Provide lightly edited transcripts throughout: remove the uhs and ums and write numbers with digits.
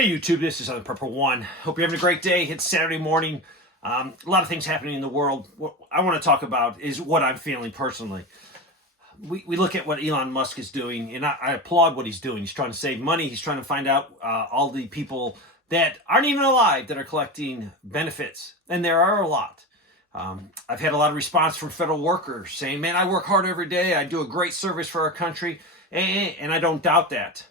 Hey YouTube, this is Other Purple One. Hope you're having a great day. It's Saturday morning. A lot of things happening in the world. What I want to talk about is what I'm feeling personally. We look at what Elon Musk is doing, and I applaud what he's doing. He's trying to save money. He's trying to find out all the people that aren't even alive that are collecting benefits, and there are a lot. I've had a lot of response from federal workers saying, man, I work hard every day. I do a great service for our country, and I don't doubt that.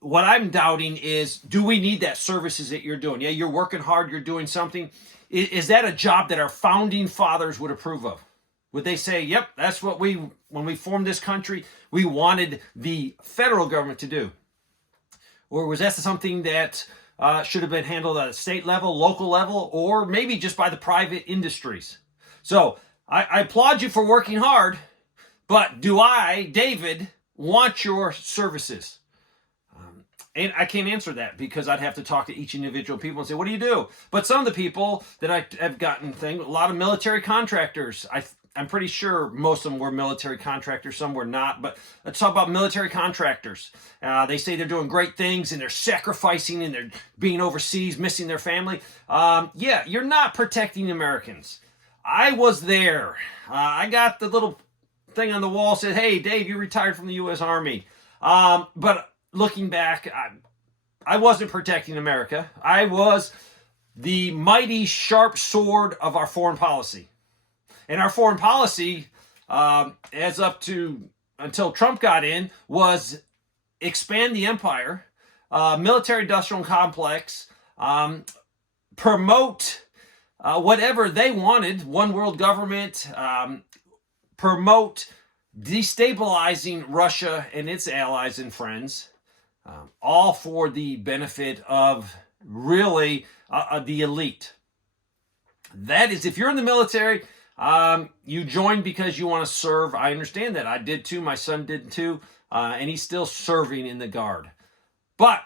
What I'm doubting is, do we need that services that you're doing? Yeah, you're working hard, you're doing something. Is that a job that our founding fathers would approve of? Would they say, yep, that's what when we formed this country, we wanted the federal government to do? Or was that something that should have been handled at a state level, local level, or maybe just by the private industries? So I applaud you for working hard, but do I, David, want your services? And I can't answer that because I'd have to talk to each individual people and say, what do you do? But some of the people that I have gotten a lot of military contractors, I'm pretty sure most of them were military contractors, some were not. But let's talk about military contractors. They say they're doing great things and they're sacrificing and they're being overseas, missing their family. Yeah, you're not protecting Americans. I was there. I got the little thing on the wall that said, hey, Dave, you retired from the U.S. Army. But looking back, I wasn't protecting America. I was the mighty sharp sword of our foreign policy. And our foreign policy, until Trump got in, was expand the empire, military-industrial complex, promote whatever they wanted, one world government, promote destabilizing Russia and its allies and friends, all for the benefit of really the elite. That is, if you're in the military, you join because you want to serve. I understand that. I did too. My son did too. And he's still serving in the Guard. But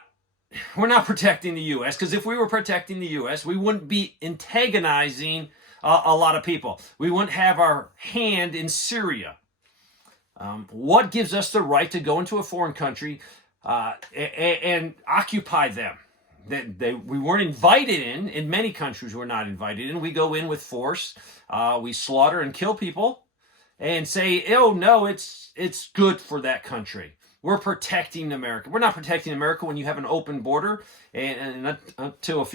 we're not protecting the U.S. because if we were protecting the U.S., we wouldn't be antagonizing a lot of people. We wouldn't have our hand in Syria. What gives us the right to go into a foreign country and occupy them? We weren't invited in many countries we're not invited in. We go in with force. We slaughter and kill people and say, oh, no, it's good for that country. We're protecting America. We're not protecting America when you have an open border. And until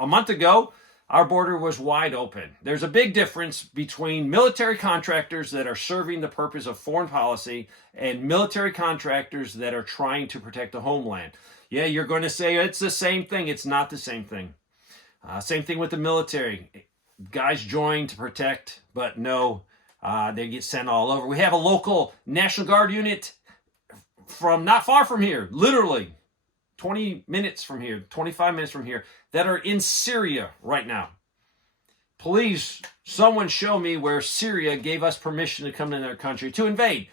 a month ago, our border was wide open. There's a big difference between military contractors that are serving the purpose of foreign policy and military contractors that are trying to protect the homeland. Yeah, you're going to say it's the same thing. It's not the same thing. Same thing with the military. Guys join to protect, but no, they get sent all over. We have a local National Guard unit from not far from here, literally 20 minutes from here, 25 minutes from here, that are in Syria right now. Please, someone show me where Syria gave us permission to come to their country to invade.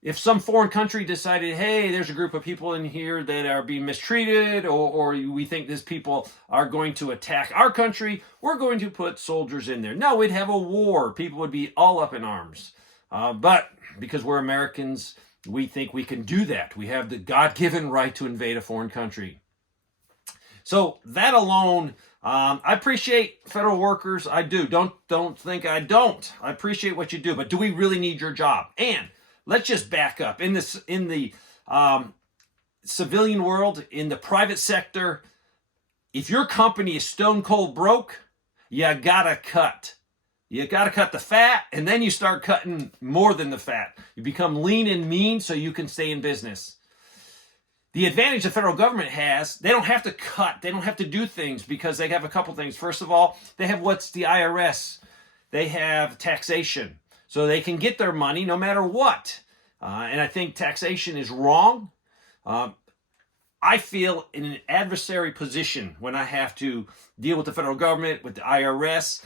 If some foreign country decided, hey, there's a group of people in here that are being mistreated, or we think these people are going to attack our country, we're going to put soldiers in there. No, we'd have a war. People would be all up in arms. But because we're Americans, we think we can do that. We have the God-given right to invade a foreign country. So that alone, I appreciate federal workers. I do. Don't think I don't. I appreciate what you do. But do we really need your job? And let's just back up. In the civilian world, in the private sector, if your company is stone cold broke, you gotta cut. You got to cut the fat, and then you start cutting more than the fat. You become lean and mean so you can stay in business. The advantage the federal government has, they don't have to cut. They don't have to do things because they have a couple things. First of all, they have what's the IRS. They have taxation. So they can get their money no matter what. And I think taxation is wrong. I feel in an adversary position when I have to deal with the federal government, with the IRS.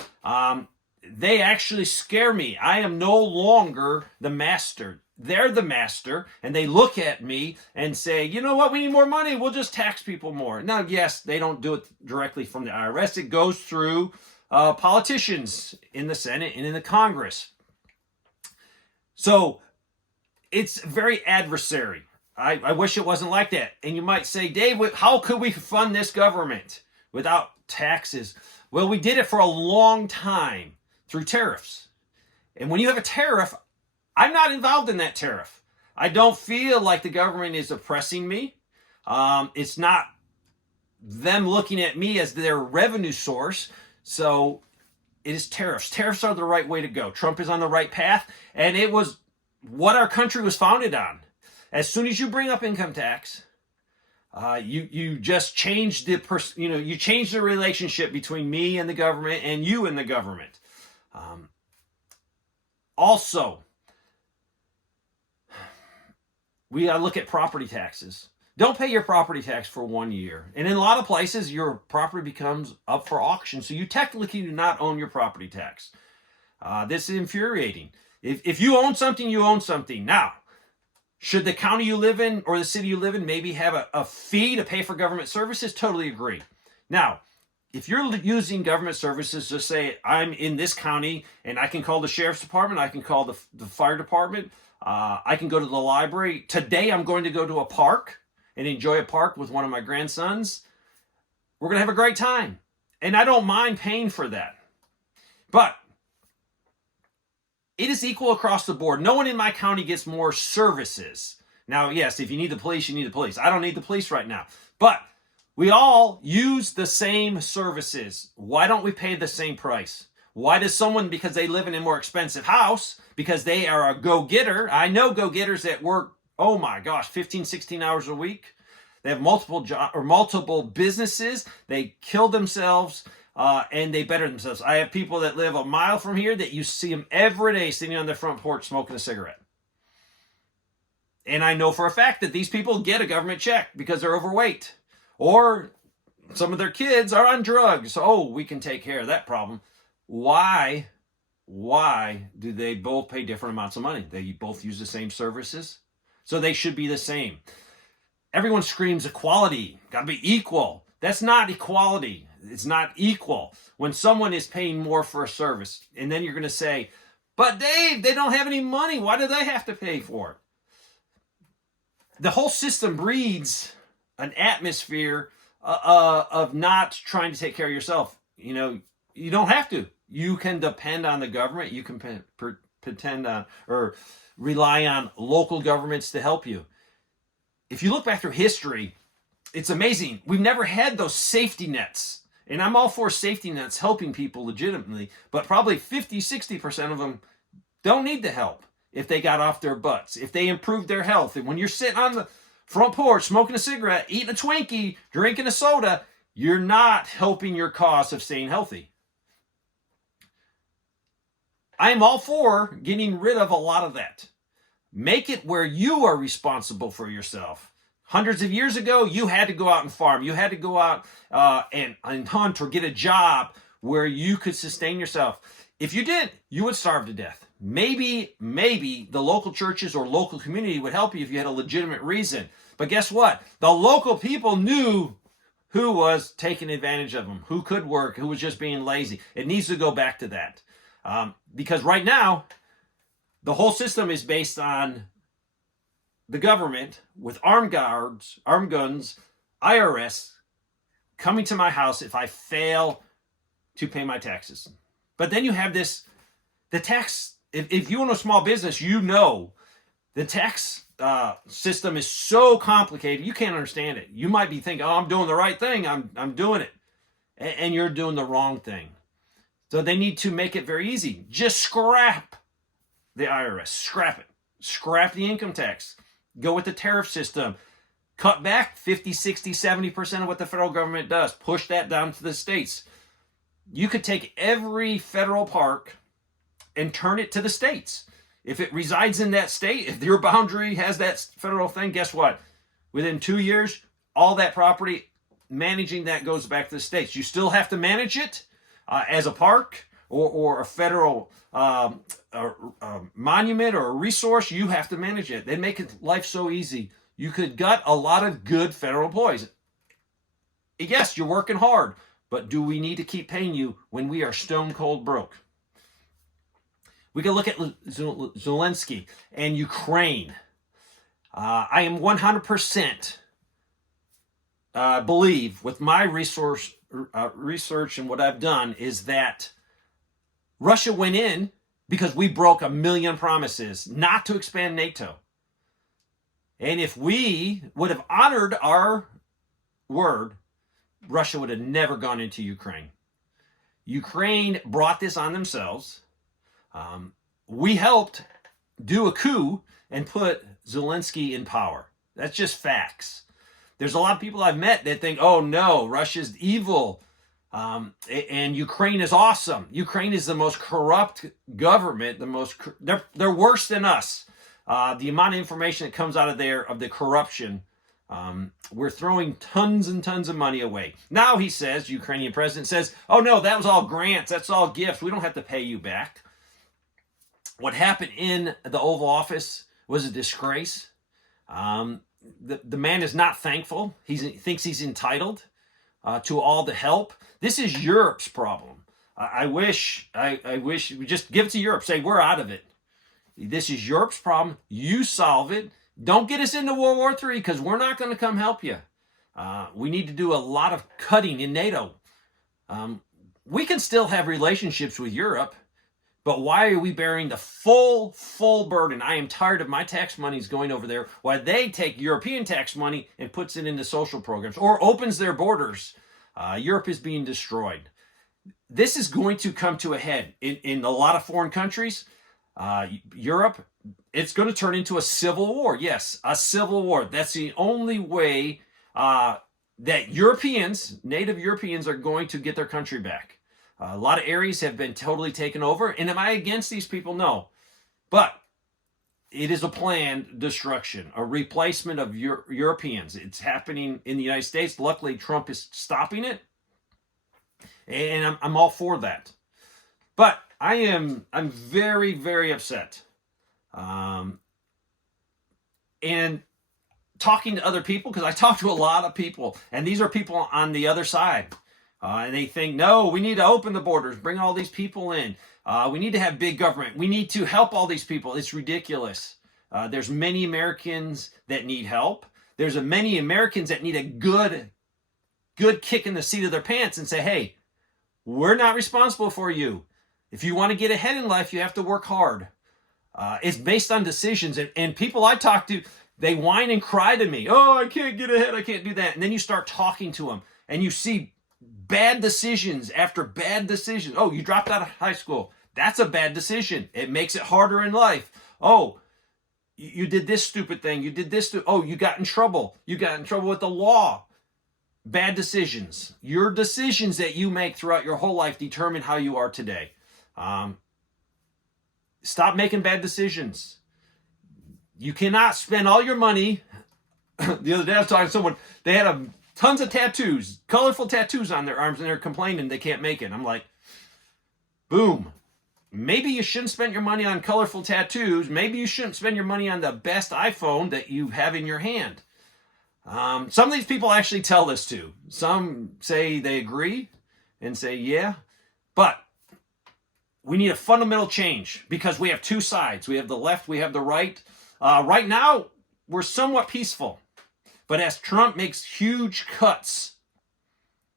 They actually scare me. I am no longer the master. They're the master, and they look at me and say, you know what, we need more money. We'll just tax people more. Now, yes, they don't do it directly from the IRS. It goes through politicians in the Senate and in the Congress. So it's very adversary. I wish it wasn't like that. And you might say, Dave, how could we fund this government without taxes? Well, we did it for a long time through tariffs. And when you have a tariff, I'm not involved in that tariff. I don't feel like the government is oppressing me. It's not them looking at me as their revenue source. So it is tariffs. Tariffs are the right way to go. Trump is on the right path, and it was what our country was founded on. As soon as you bring up income tax, you just change you change the relationship between me and the government and you and the government. Also, we got to look at property taxes. Don't pay your property tax for 1 year. And in a lot of places, your property becomes up for auction. So you technically do not own your property tax. This is infuriating. If you own something, you own something. Now, should the county you live in or the city you live in maybe have a fee to pay for government services? Totally agree. Now, if you're using government services to say, I'm in this county and I can call the sheriff's department, I can call the fire department, I can go to the library. Today, I'm going to go to a park and enjoy a park with one of my grandsons. We're going to have a great time. And I don't mind paying for that. But it is equal across the board. No one in my county gets more services. Now, yes, if you need the police, you need the police. I don't need the police right now. But we all use the same services. Why don't we pay the same price? Why does someone, because they live in a more expensive house, because they are a go-getter? I know go-getters that work, oh my gosh, 15, 16 hours a week. They have multiple businesses. They kill themselves and they better themselves. I have people that live a mile from here that you see them every day sitting on their front porch smoking a cigarette. And I know for a fact that these people get a government check because they're overweight. Or some of their kids are on drugs. Oh, we can take care of that problem. Why do they both pay different amounts of money? They both use the same services. So they should be the same. Everyone screams equality, got to be equal. That's not equality. It's not equal. When someone is paying more for a service, and then you're going to say, but Dave, they don't have any money. Why do they have to pay for it? The whole system breeds an atmosphere of not trying to take care of yourself. You know, you don't have to. You can depend on the government. You can pretend on or rely on local governments to help you. If you look back through history, it's amazing. We've never had those safety nets. And I'm all for safety nets helping people legitimately, but probably 50, 60% of them don't need the help if they got off their butts, if they improved their health. And when you're sitting on the front porch, smoking a cigarette, eating a Twinkie, drinking a soda, you're not helping your cause of staying healthy. I am all for getting rid of a lot of that. Make it where you are responsible for yourself. Hundreds of years ago, you had to go out and farm. You had to go out and hunt or get a job where you could sustain yourself. If you did, you would starve to death. Maybe the local churches or local community would help you if you had a legitimate reason. But guess what? The local people knew who was taking advantage of them, who could work, who was just being lazy. It needs to go back to that. Because right now, the whole system is based on the government with armed guards, armed guns, IRS coming to my house if I fail to pay my taxes. But then you have the tax, if you own a small business, you know the tax system is so complicated, you can't understand it. You might be thinking, oh, I'm doing the right thing, I'm doing it. And you're doing the wrong thing. So they need to make it very easy. Just scrap the IRS, scrap it. Scrap the income tax. Go with the tariff system. Cut back 50, 60, 70% of what the federal government does. Push that down to the states. You could take every federal park and turn it to the states. If it resides in that state, if your boundary has that federal thing, guess what? Within 2 years, all that property, managing that goes back to the states. You still have to manage it as a park or a federal monument or a resource. You have to manage it. They make life so easy. You could gut a lot of good federal employees. Yes, you're working hard, but do we need to keep paying you when we are stone cold broke? We can look at Zelensky and Ukraine. I am 100% believe with my research and what I've done is that Russia went in because we broke a million promises not to expand NATO. And if we would have honored our word, Russia would have never gone into Ukraine. Ukraine brought this on themselves. We helped do a coup and put Zelensky in power. That's just facts. There's a lot of people I've met that think, oh no, Russia's evil, and Ukraine is awesome. Ukraine is the most corrupt government. They're worse than us. The amount of information that comes out of there of the corruption, we're throwing tons and tons of money away. Now he says, Ukrainian president says, oh no, that was all grants. That's all gifts. We don't have to pay you back. What happened in the Oval Office was a disgrace. The man is not thankful. He thinks he's entitled to all the help. This is Europe's problem. I wish we just give it to Europe. Say, we're out of it. This is Europe's problem. You solve it. Don't get us into World War III because we're not going to come help you. We need to do a lot of cutting in NATO. We can still have relationships with Europe, but why are we bearing the full burden? I am tired of my tax monies going over there while they take European tax money and puts it into social programs or opens their borders. Europe is being destroyed. This is going to come to a head in a lot of foreign countries. Europe, it's going to turn into a civil war. Yes, a civil war. That's the only way that Europeans, native Europeans, are going to get their country back. A lot of areas have been totally taken over. And am I against these people? No. But it is a planned destruction, a replacement of Europeans. It's happening in the United States. Luckily, Trump is stopping it. And I'm all for that. But I'm very, very upset. And talking to other people, because I talk to a lot of people, and these are people on the other side. And they think, no, we need to open the borders, bring all these people in. We need to have big government. We need to help all these people. It's ridiculous. There's many Americans that need help. There's many Americans that need a good kick in the seat of their pants and say, hey, we're not responsible for you. If you want to get ahead in life, you have to work hard. It's based on decisions. And people I talk to, they whine and cry to me. Oh, I can't get ahead. I can't do that. And then you start talking to them and you see bad decisions after bad decisions. Oh, you dropped out of high school. That's a bad decision. It makes it harder in life. Oh, you did this stupid thing. You did this. Oh, you got in trouble. You got in trouble with the law. Bad decisions. Your decisions that you make throughout your whole life determine how you are today. Stop making bad decisions. You cannot spend all your money. The other day I was talking to someone. They had tons of tattoos, colorful tattoos on their arms, and they're complaining they can't make it. I'm like, boom. Maybe you shouldn't spend your money on colorful tattoos. Maybe you shouldn't spend your money on the best iPhone that you have in your hand. Some of these people actually tell this to. Some say they agree and say, yeah. But we need a fundamental change because we have two sides. We have the left, we have the right. Right now, we're somewhat peaceful. But as Trump makes huge cuts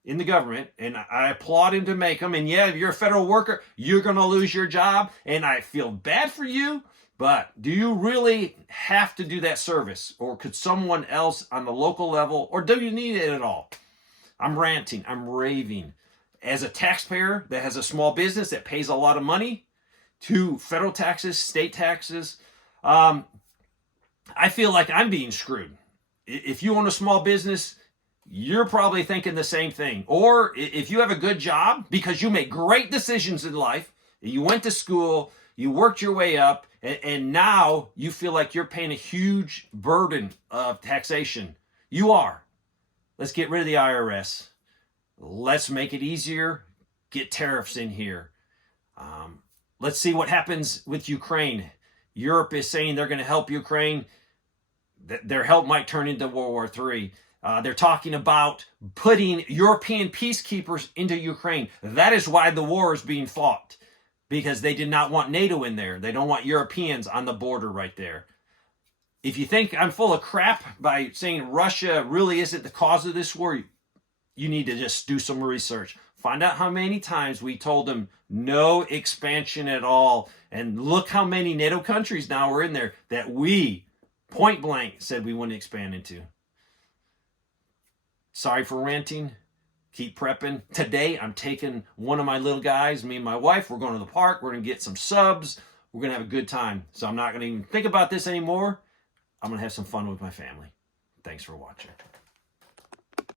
in the government, and I applaud him to make them, and yeah, if you're a federal worker, you're going to lose your job, and I feel bad for you, but do you really have to do that service? Or could someone else on the local level, or do you need it at all? I'm ranting, I'm raving. As a taxpayer that has a small business that pays a lot of money to federal taxes, state taxes, I feel like I'm being screwed. If you own a small business, you're probably thinking the same thing. Or if you have a good job because you make great decisions in life, you went to school, you worked your way up, and now you feel like you're paying a huge burden of taxation. You are. Let's get rid of the IRS. Let's make it easier. Get tariffs in here. Let's see what happens with Ukraine. Europe is saying they're going to help Ukraine. Their help might turn into World War III. They're talking about putting European peacekeepers into Ukraine. That is why the war is being fought, because they did not want NATO in there. They don't want Europeans on the border right there. If you think I'm full of crap by saying Russia really isn't the cause of this war, you need to just do some research. Find out how many times we told them no expansion at all. And look how many NATO countries now are in there that we point blank said we wouldn't expand into. Sorry for ranting. Keep prepping. Today, I'm taking one of my little guys, me and my wife. We're going to the park. We're going to get some subs. We're going to have a good time. So I'm not going to even think about this anymore. I'm going to have some fun with my family. Thanks for watching.